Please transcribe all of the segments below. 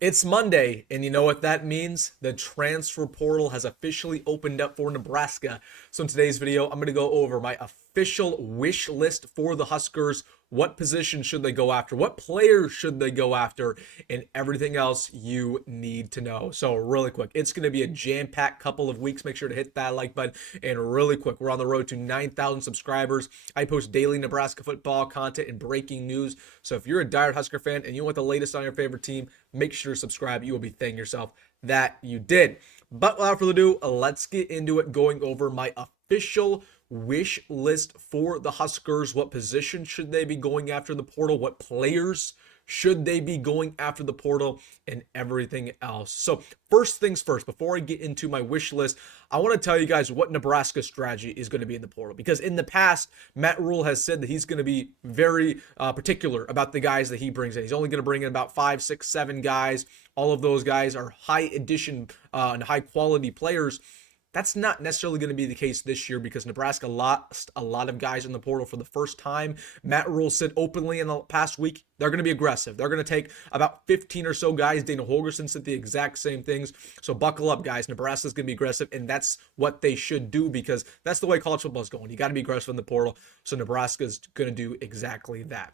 It's Monday, and you know what that means? The transfer portal has officially opened up for Nebraska. So in today's video, I'm going to go over my official wish list for the Huskers. What position should they go after? What players should they go after? And everything else you need to know. So really quick, it's going to be a jam-packed couple of weeks. Make sure to hit that like button. And really quick, we're on the road to 9,000 subscribers. I post daily Nebraska football content and breaking news. So if you're a diehard Husker fan and you want the latest on your favorite team, make sure to subscribe. You will be thanking yourself that you did. But without further ado, let's get into it, going over my official wish list for the Huskers. What position should they be going after the portal? What players should they be going after the portal, and everything else? So first things first, before I get into my wish list, I want to tell you guys what Nebraska's strategy is going to be in the portal, because in the past, Matt Rhule has said that he's going to be very particular about the guys that he brings in. He's only going to bring in about 5, 6, 7 guys. All of those guys are high addition and high quality players. That's not necessarily going to be the case this year, because Nebraska lost a lot of guys in the portal for the first time. Matt Rhule said openly in the past week they're going to be aggressive. They're going to take about 15 or so guys. Dana Holgorsen said the exact same things. So buckle up, guys. Nebraska's going to be aggressive, and that's what they should do, because that's the way college football is going. You got to be aggressive in the portal. So Nebraska's going to do exactly that.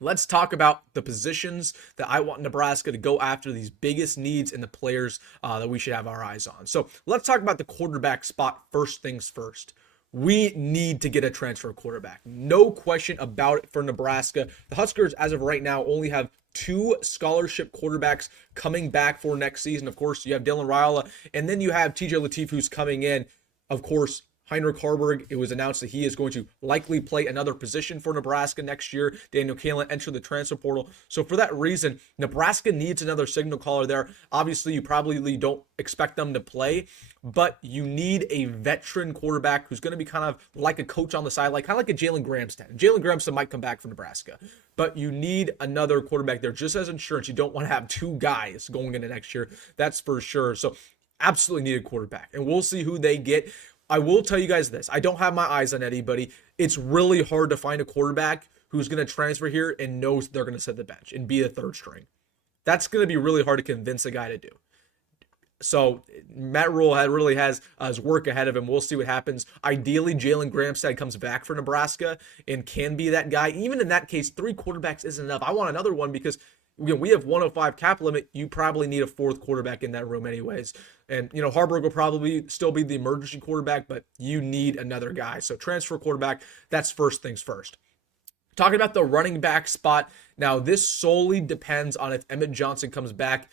Let's talk about the positions that I want Nebraska to go after, these biggest needs and the players that we should have our eyes on. So let's talk about the quarterback spot first things first. We need to get a transfer quarterback. No question about it for Nebraska. The Huskers, as of right now, only have 2 scholarship quarterbacks coming back for next season. Of course, you have Dylan Raiola, and then you have TJ Latif, who's coming in. Of course, Heinrich Hoiberg, it was announced that he is going to likely play another position for Nebraska next year. Daniel Kalen entered the transfer portal. So for that reason, Nebraska needs another signal caller there. Obviously, you probably don't expect them to play, but you need a veteran quarterback who's going to be kind of like a coach on the side, like kind of like a Jalen Gramston. Jalen Gramston might come back for Nebraska, but you need another quarterback there just as insurance. You don't want to have 2 guys going into next year. That's for sure. So absolutely need a quarterback, and we'll see who they get. I will tell you guys this. I don't have my eyes on anybody. It's really hard to find a quarterback who's going to transfer here and knows they're going to sit the bench and be a third string. That's going to be really hard to convince a guy to do. So Matt Rhule really has his work ahead of him. We'll see what happens. Ideally, Jalen Gramstad comes back for Nebraska and can be that guy. Even in that case, 3 quarterbacks isn't enough. I want another one, because we have 105 cap limit. You probably need a 4th quarterback in that room anyways. And, Hoiberg will probably still be the emergency quarterback, but you need another guy. So transfer quarterback, that's first things first. Talking about the running back spot, now this solely depends on if Emmett Johnson comes back.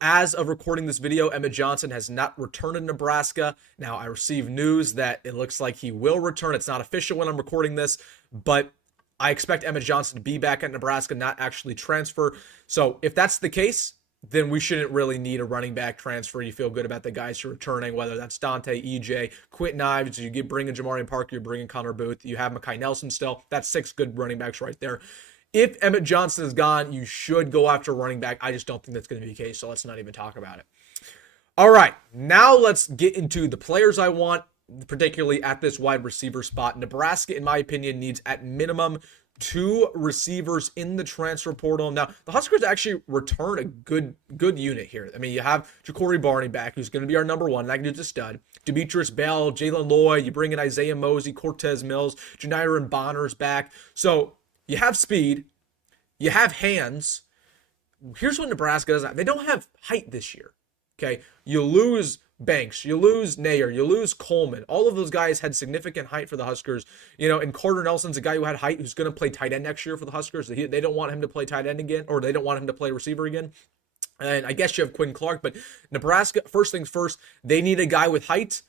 As of recording this video, Emmett Johnson has not returned to Nebraska. Now, I received news that it looks like he will return. It's not official when I'm recording this, but I expect Emmett Johnson to be back at Nebraska, not actually transfer. So if that's the case, then we shouldn't really need a running back transfer. You feel good about the guys who are returning, whether that's Dante, EJ, Quentin Ives. You bring in Jamarian Parker, you're bringing Connor Booth. You have Mekhi Nelson still. That's 6 good running backs right there. If Emmett Johnson is gone, you should go after running back. I just don't think that's going to be the case, so let's not even talk about it. All right, now let's get into the players I want, particularly at this wide receiver spot. Nebraska, in my opinion, needs at minimum 2 receivers in the transfer portal. Now, the Huskers actually return a good unit here. I mean, you have Ja'Cory Barney back, who's going to be our number 1. That dude's a stud. Demetrius Bell, Jalen Lloyd. You bring in Isaiah Mosey, Cortez Mills, Janiron Bonner's back. So you have speed. You have hands. Here's what Nebraska doesn't have. They don't have height this year. Okay, you lose Banks, you lose Nayer, you lose Coleman. All of those guys had significant height for the Huskers. And Carter Nelson's a guy who had height, who's going to play tight end next year for the Huskers. They don't want him to play tight end again, or they don't want him to play receiver again. And I guess you have Quinn Clark, but Nebraska, first things first, they need a guy with height.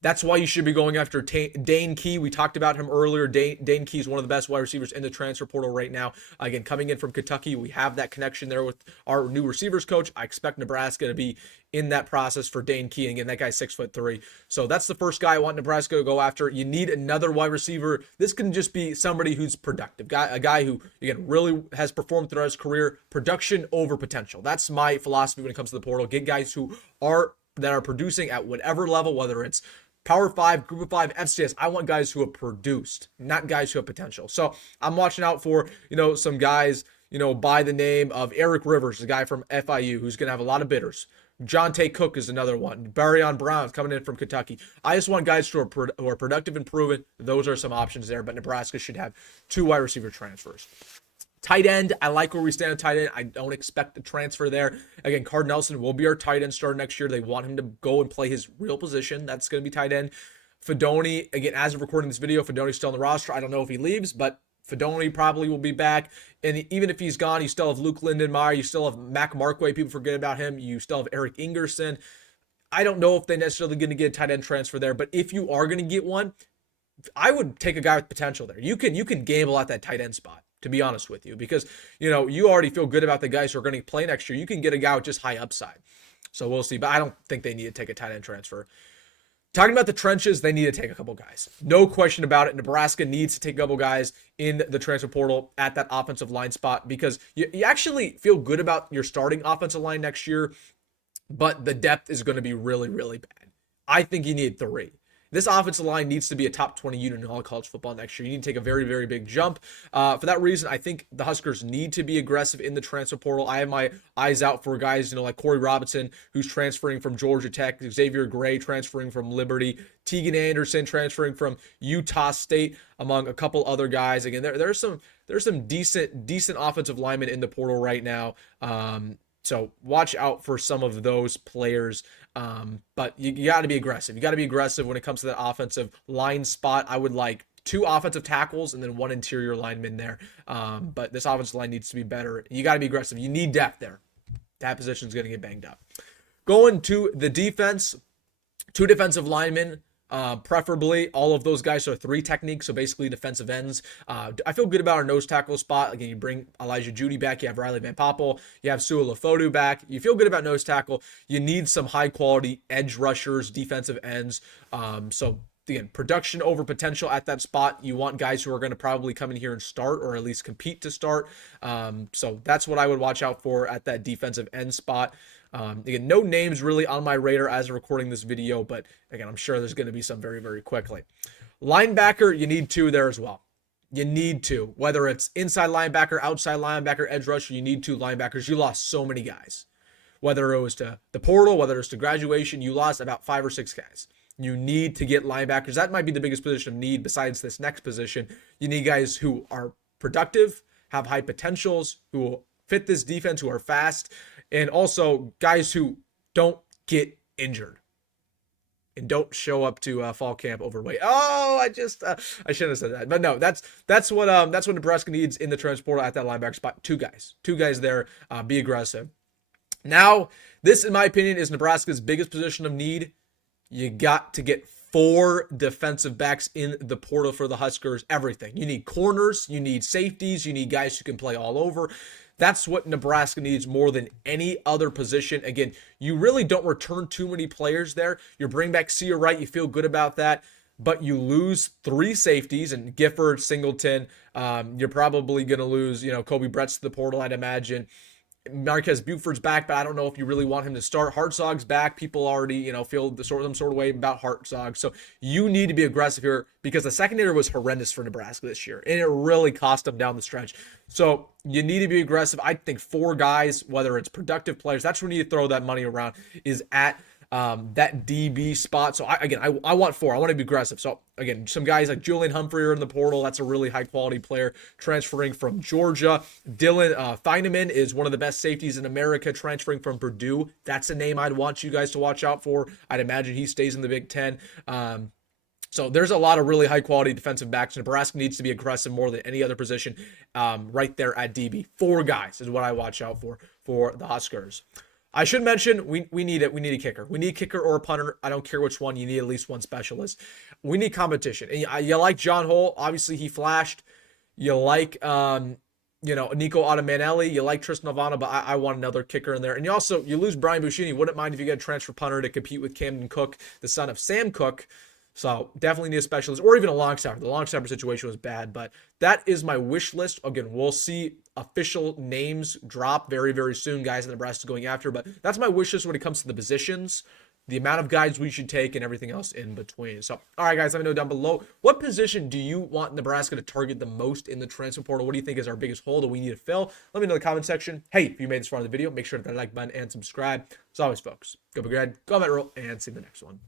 That's why you should be going after Dane Key. We talked about him earlier. Dane Key is one of the best wide receivers in the transfer portal right now. Again, coming in from Kentucky, we have that connection there with our new receivers coach. I expect Nebraska to be in that process for Dane Key. Again, that guy's 6'3". So that's the first guy I want Nebraska to go after. You need another wide receiver. This can just be somebody who's productive. A guy who, again, really has performed throughout his career. Production over potential. That's my philosophy when it comes to the portal. Get guys that are producing at whatever level, whether it's Power 5, Group of 5, FCS. I want guys who have produced, not guys who have potential. So I'm watching out for, some guys by the name of Eric Rivers, the guy from FIU, who's going to have a lot of bidders. Jonte Cook is another one. Barrion Brown's coming in from Kentucky. I just want guys who are productive and proven. Those are some options there, but Nebraska should have 2 wide receiver transfers. Tight end, I like where we stand at tight end. I don't expect a transfer there. Again, Card Nelson will be our tight end starter next year. They want him to go and play his real position. That's going to be tight end. Fedoni, again, as of recording this video, Fedoni's still on the roster. I don't know if he leaves, but Fedoni probably will be back. And even if he's gone, you still have Luke Lindenmeyer. You still have Mac Markway. People forget about him. You still have Eric Ingerson. I don't know if they're necessarily going to get a tight end transfer there, but if you are going to get one, I would take a guy with potential there. You can gamble at that tight end spot, to be honest with you, because, you already feel good about the guys who are going to play next year. You can get a guy with just high upside. So we'll see, but I don't think they need to take a tight end transfer. Talking about the trenches, they need to take a couple guys. No question about it. Nebraska needs to take a couple guys in the transfer portal at that offensive line spot, because you actually feel good about your starting offensive line next year, but the depth is going to be really, really bad. I think you need 3. This offensive line needs to be a top 20 unit in all college football next year. You need to take a very, very big jump. For that reason, I think the Huskers need to be aggressive in the transfer portal. I have my eyes out for guys, like Corey Robinson, who's transferring from Georgia Tech, Xavier Gray transferring from Liberty, Tegan Anderson transferring from Utah State, among a couple other guys. Again, there's some decent offensive linemen in the portal right now. So watch out for some of those players. But you got to be aggressive. You got to be aggressive when it comes to that offensive line spot. I would like 2 offensive tackles and then 1 interior lineman there. But this offensive line needs to be better. You got to be aggressive. You need depth there. That position is going to get banged up. Going to the defense, 2 defensive linemen. Preferably all of those guys are 3 techniques, so basically defensive ends. I feel good about our nose tackle spot. Again, you bring Elijah Judy back, you have Riley Van Poppel, you have Sua Lafodu back. You feel good about nose tackle. You need some high quality edge rushers, defensive ends. So again, production over potential at that spot. You want guys who are going to probably come in here and start, or at least compete to start. So that's what I would watch out for at that defensive end spot. Again, no names really on my radar as of recording this video, but again, I'm sure there's going to be some very, very quickly. Linebacker, you need 2 there as well. You need 2, whether it's inside linebacker, outside linebacker, edge rusher, you need 2 linebackers. You lost so many guys, whether it was to the portal, whether it was to graduation, you lost about 5 or 6 guys. You need to get linebackers. That might be the biggest position of need besides this next position. You need guys who are productive, have high potentials, who will fit this defense, who are fast, and also guys who don't get injured and don't show up to fall camp overweight. Oh, I shouldn't have said that. But no, that's what Nebraska needs in the transfer portal at that linebacker spot. 2 guys there. Be aggressive. Now, this, in my opinion, is Nebraska's biggest position of need. You got to get 4 defensive backs in the portal for the Huskers. Everything. You need corners, you need safeties, you need guys who can play all over. That's what Nebraska needs more than any other position. Again, you really don't return too many players there. You bring back Sia Wright, you feel good about that, but you lose 3 safeties, and Gifford, Singleton. You're probably going to lose, Kobe Brett's to the portal, I'd imagine. Marquez Buford's back, but I don't know if you really want him to start. Hartzog's back. People already, feel some sort of way about Hartzog. So you need to be aggressive here, because the secondary was horrendous for Nebraska this year, and it really cost them down the stretch. So you need to be aggressive. I think 4 guys, whether it's productive players, that's where you need to throw that money around, is at that DB spot. So I want 4. I want to be aggressive. So again, some guys like Julian Humphrey are in the portal. That's a really high quality player transferring from Georgia. Dylan Feineman is one of the best safeties in America, transferring from Purdue. That's a name I'd want you guys to watch out for. I'd imagine he stays in the Big Ten. So there's a lot of really high quality defensive backs. Nebraska needs to be aggressive more than any other position right there at DB. 4 guys is what I watch out for the Huskers. I should mention, we need it. We need a kicker. We need a kicker or a punter. I don't care which one. You need at least 1 specialist. We need competition. And you like John Hull. Obviously, he flashed. You like, Nico Ottamanelli. You like Tristan Alvano, but I want another kicker in there. And you lose Brian Buschini. Wouldn't mind if you get a transfer punter to compete with Camden Cook, the son of Sam Cook. So definitely need a specialist, or even a long snapper. The long snapper situation was bad, but that is my wish list. Again, we'll see official names drop very, very soon, guys in Nebraska going after, but that's my wish list when it comes to the positions. the amount of guys we should take, and everything else in between. So, all right, guys, let me know down below, what position do you want Nebraska to target the most in the transfer portal? What do you think is our biggest hole that we need to fill? Let me know in the comment section. Hey, if you made this far in the video, make sure to hit that like button and subscribe. As always, folks, go big red, go Rhule, and see you in the next one.